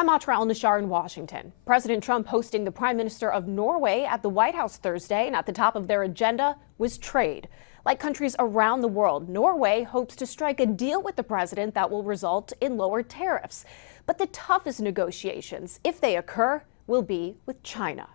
I'm Atra Al-Nashar in Washington. President Trump hosting the Prime Minister of Norway at the White House Thursday, and at the top of their agenda was trade. Like countries around the world, Norway hopes to strike a deal with the president that will result in lower tariffs. But the toughest negotiations, if they occur, will be with China.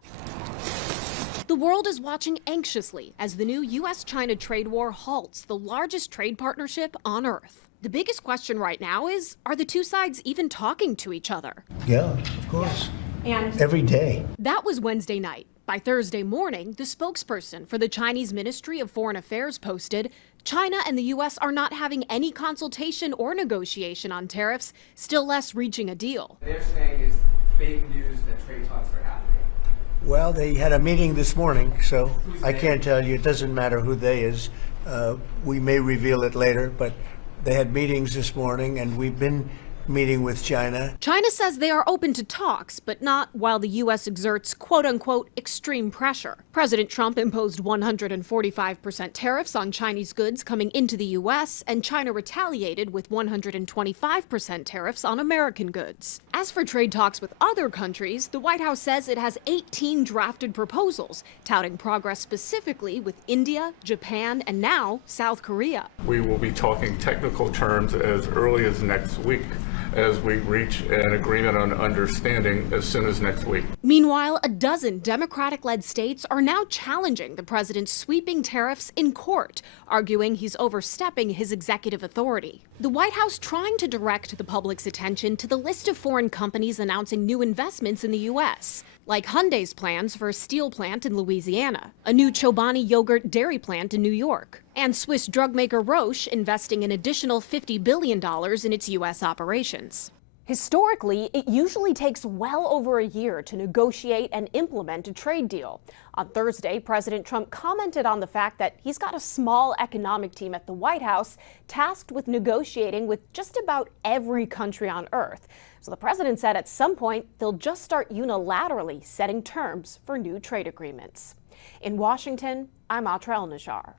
The world is watching anxiously as the new U.S. China trade war halts the largest trade partnership on Earth. The biggest question right now is, are the two sides even talking to each other? Yeah, of course. And every day. That was Wednesday night. By Thursday morning, the spokesperson for the Chinese Ministry of Foreign Affairs posted, China and the U.S. are not having any consultation or negotiation on tariffs, still less reaching a deal. They're saying it's fake news that trade talks are happening. Well, they had a meeting this morning, so I can't tell you. It doesn't matter who they is. We may reveal it later, but they had meetings this morning, and we've been meeting with China. China says they are open to talks, but not while the U.S. exerts quote-unquote extreme pressure. President Trump imposed 145% tariffs on Chinese goods coming into the U.S., and China retaliated with 125% tariffs on American goods. As for trade talks with other countries, the White House says it has 18 drafted proposals, touting progress specifically with India, Japan, and now South Korea. We will be talking technical terms as early as next week, as we reach an agreement on understanding as soon as next week. Meanwhile, a dozen Democratic-led states are now challenging the president's sweeping tariffs in court, arguing he's overstepping his executive authority. The White House trying to direct the public's attention to the list of foreign companies announcing new investments in the U.S., like Hyundai's plans for a steel plant in Louisiana, a new Chobani yogurt dairy plant in New York, and Swiss drug maker Roche investing an additional $50 billion in its U.S. operations. Historically, it usually takes well over a year to negotiate and implement a trade deal. On Thursday, President Trump commented on the fact that he's got a small economic team at the White House tasked with negotiating with just about every country on Earth. So the president said at some point they'll just start unilaterally setting terms for new trade agreements. In Washington, I'm Atra Al-Nashar.